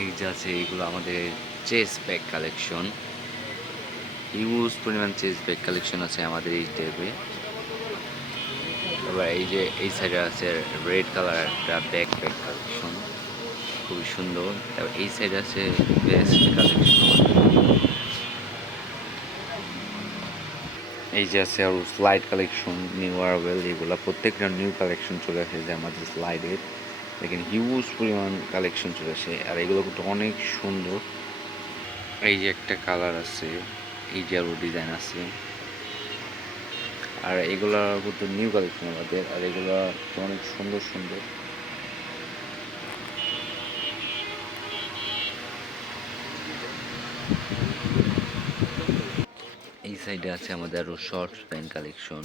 এই যে আছে এইগুলো আমাদের চেস্ট ব্যাগ কালেকশন। হিউজ পরিমাণ চেস্ট ব্যাগ কালেকশন আছে আমাদের এই ট্যাবে। তারপর এই যে এই সাইডে আছে রেড কালার একটা ব্যাকপ্যাক কালেকশন, খুবই সুন্দর। তারপর এই সাইডে আছে বেস্ট কালেকশন। এই যে আছে আরও স্লাইড কালেকশন, নিউ অ্যারাইভেল, এগুলো প্রত্যেকটা নিউ কালেকশন চলে আসে যে আমাদের স্লাইডের। দেখেন হিউজ পরিমাণ কালেকশন চলে আসে, আর এগুলো কিন্তু অনেক সুন্দর। এই যে একটা কালার আছে, এই যে আরও ডিজাইন আছে, আর এগুলা কিন্তু নিউ কালেকশন আমাদের, আর এগুলা অনেক সুন্দর সুন্দর। এই সাইডে আছে আমাদের আরও শর্টস প্যান্ট কালেকশন।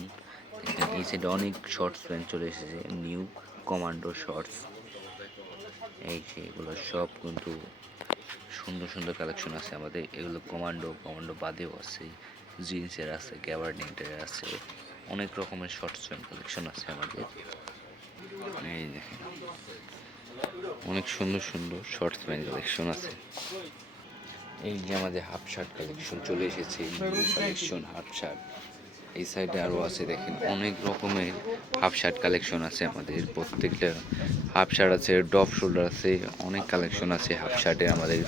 এই সাইডে অনেক শর্টস প্যান্ট চলে এসেছে, নিউ কমান্ডো শর্টস। এই যে এগুলো সব কিন্তু সুন্দর সুন্দর কালেকশন আছে আমাদের। এগুলো কমান্ডো কমান্ডো বাদেও আছে, জিন্সের আছে, গ্যাবার্ডিনের আছে, অনেক রকমের শর্টস প্যান্ট কালেকশন আছে আমাদের। এই দেখেন অনেক সুন্দর সুন্দর শর্টস প্যান্ট কালেকশন আছে। এই যে আমাদের হাফ শার্ট কালেকশন চলে এসেছে, নিউ কালেকশন হাফ শার্ট। এই সাইডে আরও আছে, দেখেন অনেক রকমের হাফ শার্ট কালেকশন আছে আমাদের। প্রত্যেকটা হাফ শার্ট আছে, ডপ শোল্ডার আছে, অনেক কালেকশন আছে হাফ শার্টে আমাদের।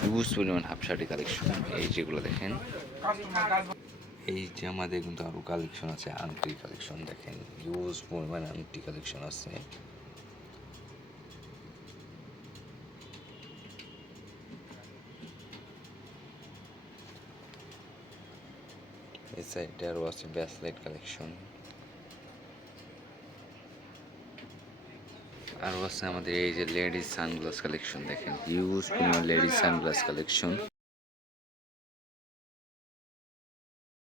হিউজ পরিমাণ হাফ শার্টের কালেকশন এই যেগুলো দেখেন। এই যে আমাদের কিন্তু আরও কালেকশন আছে, আংটির কালেকশন দেখেন, হিউজ পরিমাণ আংটি কালেকশন আছে। এই সাইডে আরও আছে ব্রেসলেট কালেকশন। আরও আছে আমাদের এই যে লেডিস সানগ্লাস কালেকশন, দেখেন হিউজ পরিমাণ লেডিস সানগ্লাস কালেকশন।